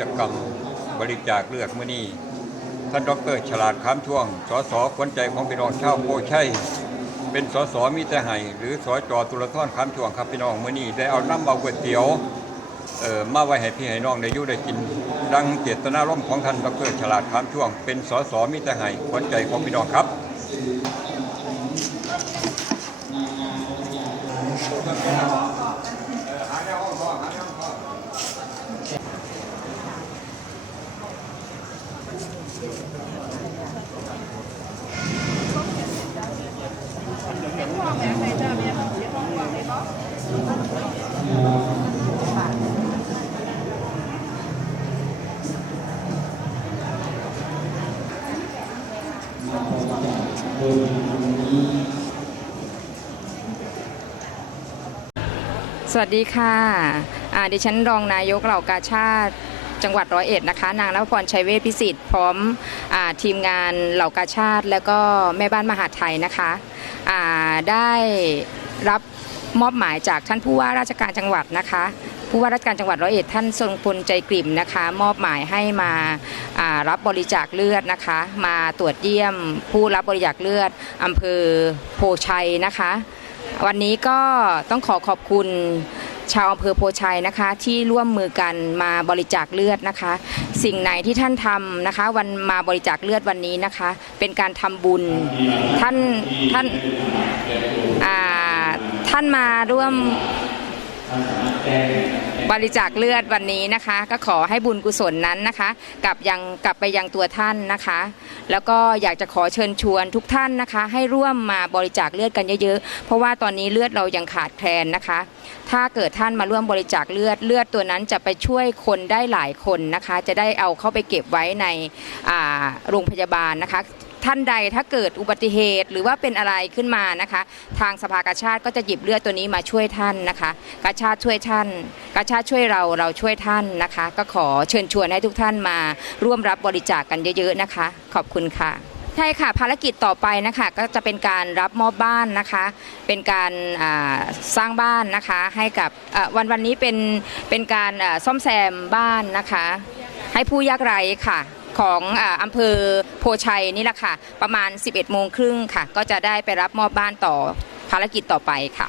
จกรรม บริจาคเลือดมื้อนี้ท่านดรฉลาดค้ามช่วง สสขวัญใจของพี่น้องชาวโพชัยเป็นสสมีแต่ไห้หรือสจตุลทอนค้ามช่วงครับพี่น้องมื้อนี้ได้เอาน้ำเอาก๋วยเตี๋ยวเออมาไว้ให้พี่ให้น้องได้ยู่ได้กิน ดังเจตนารมณ์ของท่านดรฉลาดค้ามช่วง เป็นสสมีแต่ไห้ขวัญใจของพี่น้องครับ สวัสดีค่ะอ่าดิฉันรองนายกเหล่ากาชาติจังหวัดร้อยเอ็ดนะคะ นางนภพรชัยเวชพิสิทธิ์พร้อมอทีมงานเหล่ากาชาติ แล้วก็แม่บ้านมหาไทยนะคะ ได้รับมอบหมายจากท่านผู้ว่าราชการจังหวัดนะคะ ผู้ว่าราชการจังหวัดร้อยเอ็ดท่านทรงพลใจกลิ่มนะคะ มอบหมายให้มาารับบริจาคเลือดนะคะ มาตรวจเยี่ยมผู้รับบริจาคเลือดอำเภอโพชัยนะคะ วันนี้ก็ต้องขอขอบคุณ ชาวอำเภอโพชัยนะคะ ที่ร่วมมือกันมาบริจาคเลือดนะคะ สิ่งไหนที่ท่านทำนะคะ วันมาบริจาคเลือดวันนี้นะคะ เป็นการทำบุญท่านท่านท่านมาร่วม บริจาคเลือดวันนี้นะคะ ก็ขอให้บุญกุศลนั้นนะคะกลับยังกลับไปยังตัวท่านนะคะ แล้วก็อยากจะขอเชิญชวนทุกท่านนะคะ ให้ร่วมมาบริจาคเลือดกันเยอะๆเพราะว่าตอนนี้เลือดเรายังขาดแคลนนะคะ ถ้าเกิดท่านมาร่วมบริจาคเลือดเลือดตัวนั้นจะไปช่วยคนได้หลายคนนะคะ จะได้เอาเข้าไปเก็บไว้ในโรงพยาบาลนะคะ ท่านใดถ้าเกิดอุบัติเหตุ หรือว่าเป็นอะไรขึ้นมานะคะ ทางสภากาชาติก็จะหยิบเลือดตัวนี้มาช่วยท่านนะคะ กาชาติช่วยท่าน กาชาติช่วยเราเราช่วยท่านนะคะ ก็ขอเชิญชวนให้ทุกท่านมาร่วมรับบริจาคกันเยอะๆนะคะ ขอบคุณค่ะใช่ค่ะภารกิจต่อไปนะคะก็จะเป็นการรับมอบบ้านนะคะ เป็นการสร้างบ้านนะคะ ให้กับวันวันนี้เป็นเป็นการซ่อมแซมบ้านนะคะ ให้ผู้ยากไร้ค่ะ ของอำเภอโพชัยนี่แหละค่ะ ประมาณ 11โมงครึ่งค่ะ ก็จะได้ไปรับมอบบ้านต่อภารกิจต่อไปค่ะ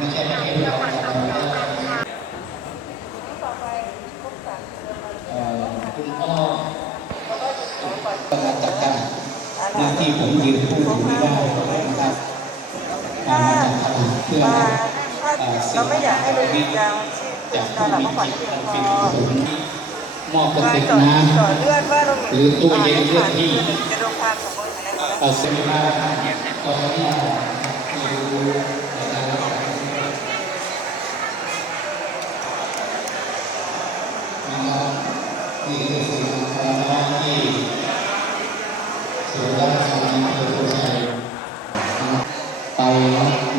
หน้าที่ผมยืนพูดอยู่ไม่ได้นะครับอ่ามาจากเพื่อเราไม่อยากให้เราหยุดยาที่จากการหลับผู้พักมีผ่อนจิตไม่เป็นกุศลมอบกระติกน้การต่อต่อเลือดว่าเราำหรือตู้เย็นเลือดที่จะลงความสมบูรณ์ของเราเอ่อเซ็นทรัลตอนนี้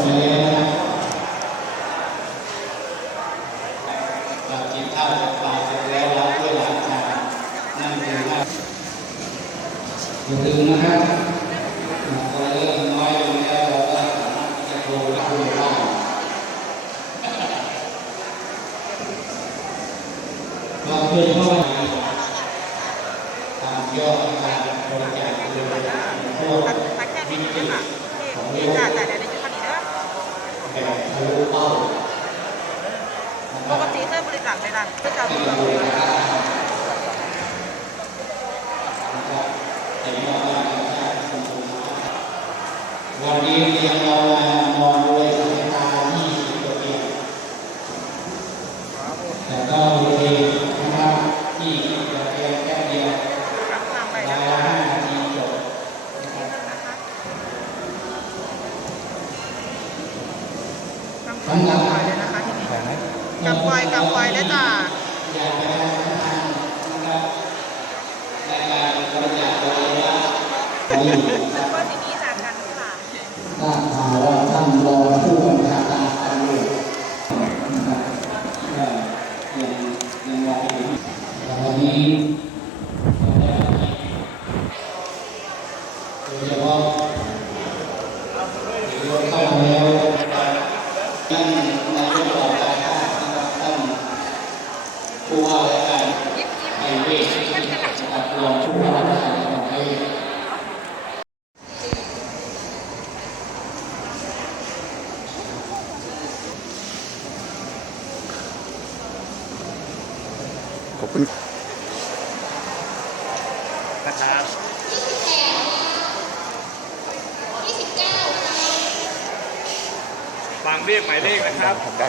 เสร็จแล้ว อย่าลืมนะครับพอเริ่มน้อยลงแล้วเราก็สามารถที่จะโทรได้เราเพื่อนเข้ามาตามยอดการบริจาคเงินพวกตักแค่นี้เองค่ะที่จ่ายจ่ายในยุคนี้เด้อแบบทะลุเป้าปกติเคยบริจาคในร้านบริจาคที่ วันนี้เรียนเรามามองด้วยสายตาที่ตัวเองแต่ก็โอเคนะครับที่จะเรียนแค่เดียว รับทางไป ราย นะ ละ คะ ห้านาทีจบ กำ ปล่อยกำปเลยนะคะทีนี้กำปล่อยกำปล่อยได้จ้าอยากจะให้ท่านนะครับในการบริจาคตัวเองว่านี่ก็ทีนี้จากกันค่ะทราบข่าวว่าท่านรองผู้บัญชาการตำรวจนะครับก็ยังยังมองเห็นวันนี้โดยเฉพาะรถเข้ามาแล้วท่านนายกอบการนะครับท่านผู้ว่าราชการไทยเวชนะครับรองผู้ว่าราชการจังหวัดไทยเวช ขอบคุณ นะครับฟังเรียกหมายเลขนะครับได้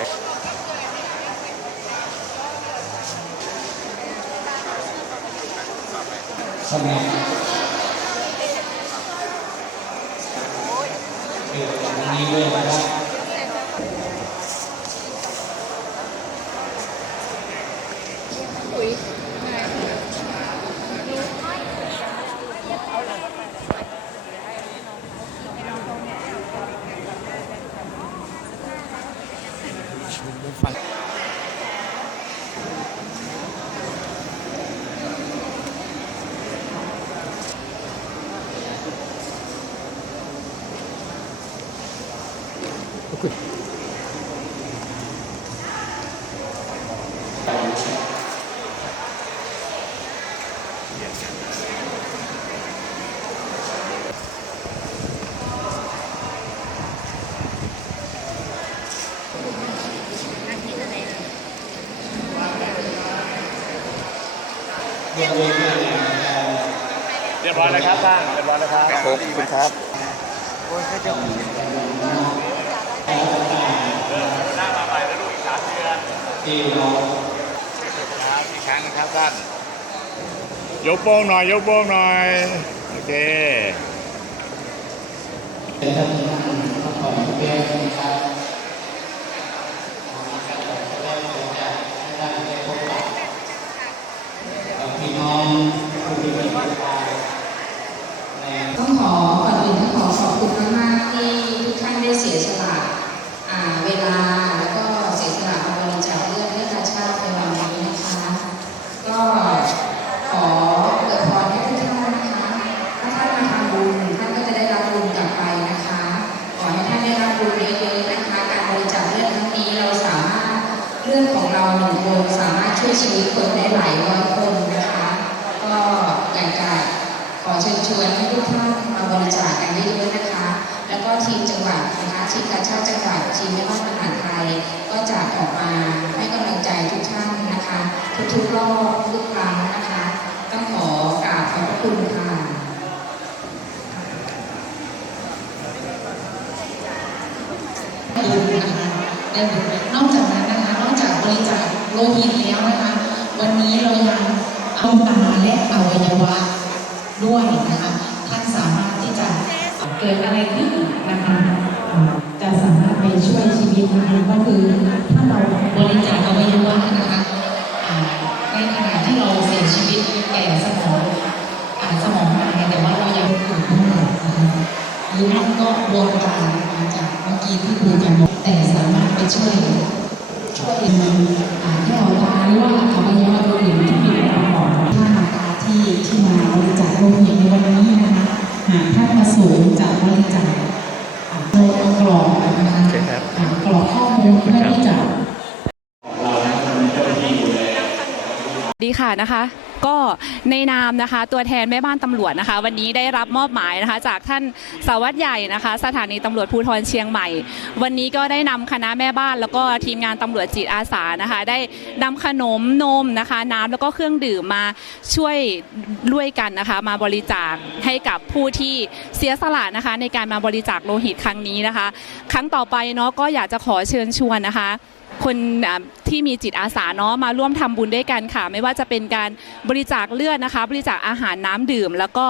ทำไมเกี่ยวกับนี้ด้วยนะครับ เรื่องนี้เนี่ยนะครับเรียบร้อยแล้วครับท่านเรียบร้อยแล้วครับ ครับผมขอบคุณครับหน้ามาใหม่แล้วลูกอีกสามเดื นที่เราครับอีกครั้งนะครับท่านยกโป้งหน่อยยกโป้งหน่อยโอเคเป็นท่านที่นั่งพักผ่อนเพียงนะครับกับพี่น้องผู้ที่มีจิตใจใน ต้องขอก่อนอื่นต้องขอขอบคุณมากๆที่ทุกท่านได้เสียสละอ่าเวลาแล้วก็เสียสละมาบริจาคเลือดให้กาชาติในวันนี้นะคะ ก็ขออวยพรให้ทุกท่านนะคะ ถ้าท่านมาทำบุญท่านก็จะได้รับบุญกลับไปนะคะ ขอให้ท่านได้รับบุญเยอะๆนะคะ การบริจาคเลือดครั้งนี้เราสามารถเลือดของเราหนึ่งคนสามารถช่วยชีวิตคนได้หลายร้อยคนนะคะ ก็อยากจะขอเชิญชวนให้ทุกท่านมาบริจาคกันเยอะๆนะคะ แล้วก็ทีมจังหวัดนะคะทีมการชาติจังหวัดทีมแม่บ้านมหาดไทย ก็จะออกมาให้กำลังใจทุกท่านนะคะ ทุกๆรอบทุกครั้งนะคะ ต้องขอกราบขอบพระคุณค่ะ บุญนะคะได้บุญนอกจากนั้นนะคะ นอกจากบริจาคโลหิตแล้วนะคะ วันนี้เรายังเอาตาและอวัยวะด้วยนะคะท่านสามารถที่จะเกิดอะไรขึ้นนะคะจะสามารถไปช่วยชีวิตนะคะก็คือถ้าเราบริจาคอวัยวะนะคะในขณะที่เราเสียชีวิตแก่สมองสมองตายแต่ว่าเรายังอยู่ทั้งหมดนะคะหรือมันก็ดวงตามาจากเมื่อกี้ที่คุยกันแต่สามารถไปช่วย ช่วยอ่าให้เราตาหรือว่าอวัยวะอื่นที่มีความเหมาะท่านตาที่ที่มาบริจาคโลหิตในวันนี้นะคะหากท่านประสงค์จะบริจาคอ่าโดยกรอกนะคะอ่ากรอกข้อมูลเพื่อที่จะดีค่ะนะคะ ก็ในนามนะคะ ตัวแทนแม่บ้านตำรวจนะคะ วันนี้ได้รับมอบหมายนะคะ จากท่านสารวัสดิ์ใหญ่นะคะ สถานีตำรวจภูธรเชียงใหม่ วันนี้ก็ได้นำคณะแม่บ้าน แล้วก็ทีมงานตำรวจจิตอาสานะคะ ได้นำขนมนมนะคะ น้ำแล้วก็เครื่องดื่มมาช่วยด้วยกันนะคะ มาบริจาคให้กับผู้ที่เสียสละนะคะ ในการมาบริจาคโลหิตครั้งนี้นะคะ ครั้งต่อไปเนาะก็อยากจะขอเชิญชวนนะคะ คนที่มีจิตอาสาเนาะมาร่วมทำบุญด้วยกันค่ะ ไม่ว่าจะเป็นการบริจาคเลือดนะคะ บริจาคอาหารน้ำดื่ม แล้วก็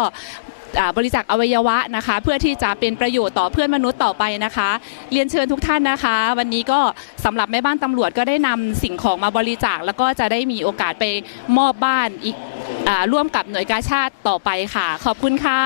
บริจาคอวัยวะนะคะ เพื่อที่จะเป็นประโยชน์ต่อเพื่อนมนุษย์ต่อไปนะคะ เรียนเชิญทุกท่านนะคะ วันนี้ก็สำหรับแม่บ้านตำรวจก็ได้นำสิ่งของมาบริจาค แล้วก็จะได้มีโอกาสไปมอบบ้านอีกอร่วมกับหน่วยกาชาติต่อไปค่ะ ขอบคุณค่ะ